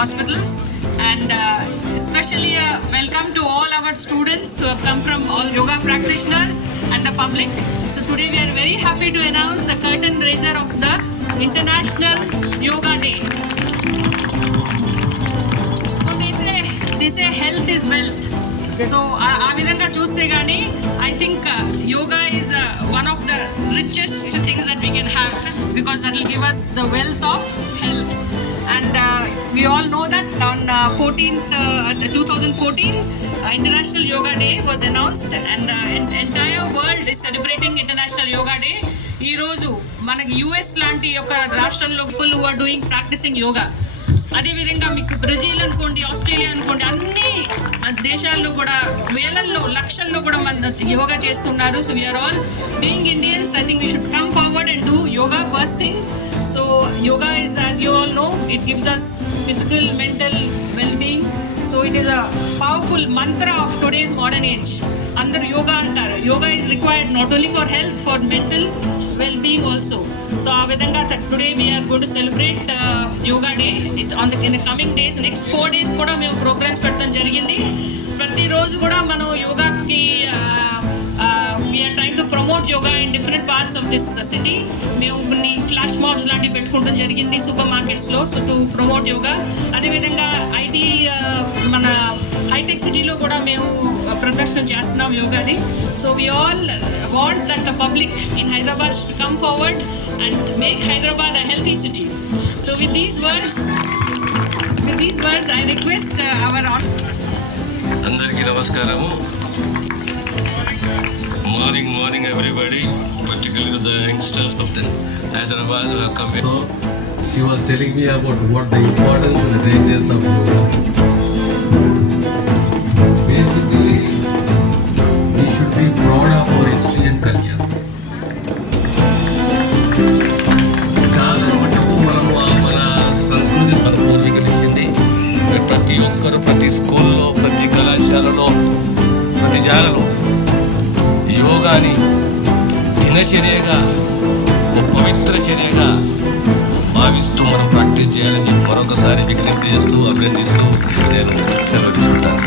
hospitals, and especially welcome to all our students who have come from all yoga practitioners and the public. So today we are very happy to announce a curtain raiser of the International Yoga Day. So they say health is wealth. So ఆ విధంగా చూస్తే కానీ I think yoga is one of the richest things that we can have, because that will give us the wealth of health. And we all know that on 2014 International Yoga Day was announced, and the entire world is celebrating International Yoga Day. ఈ రోజు మనకి యుఎస్ లాంటి ఒక రాష్ట్రంలో people who are doing practicing yoga, అదేవిధంగా మీకు బ్రెజిల్ అనుకోండి, ఆస్ట్రేలియా అనుకోండి, అన్ని దేశాల్లో కూడా వేలల్లో లక్షల్లో కూడా మన యోగా చేస్తున్నారు. So we're all being Indians, I think we should come forward and do yoga first thing. So yoga is, as you all know, it gives us physical, mental well-being. So it is a powerful mantra of today's modern age. అందరూ యోగా అంటారు. Yoga is required not only for health, for mental well-being also. So ఆ విధంగా today we are going to celebrate yoga day in the coming days. Next 4 days కూడా మేము ప్రోగ్రామ్స్ పెట్టడం జరిగింది. ప్రతిరోజు కూడా మనం యోగాకి we are trying to promote yoga in different parts of this city. మేము కొన్ని ఫ్లాష్ మాబ్స్ లాంటివి పెట్టుకోవడం జరిగింది సూపర్ మార్కెట్స్లో, సో టు ప్రమోట్ యోగా. అదేవిధంగా ఐటీ మన హైటెక్ సిటీలో కూడా మేము ప్రదర్శన చేస్తున్నాం యోగాని. So we all want that the public in Hyderabad should come forward and make Hyderabad a healthy city. So with these words I request our అందరికీ నమస్కారము. Morning everybody, particularly the youngsters of the Hyderabad who have come here. So she was telling me about what the importance and the greatness of yoga. Basically, we should be proud of our history and culture. చాలా మటుకు మనము మన సంస్కృతి మన పూర్వీకులు ఇచ్చింది. ప్రతి ఒక్కరు ప్రతి స్కూల్లో, ప్రతి కళాశాలలో, ప్రతి జాగలో యోగాని దినచర్యగా, ఒక పవిత్ర చర్యగా భావిస్తూ మనం ప్రాక్టీస్ చేయాలని చెప్పి మరొకసారి విజ్ఞప్తి చేస్తూ, అభినందిస్తూ నేను సెలవు తీసుకుంటాను.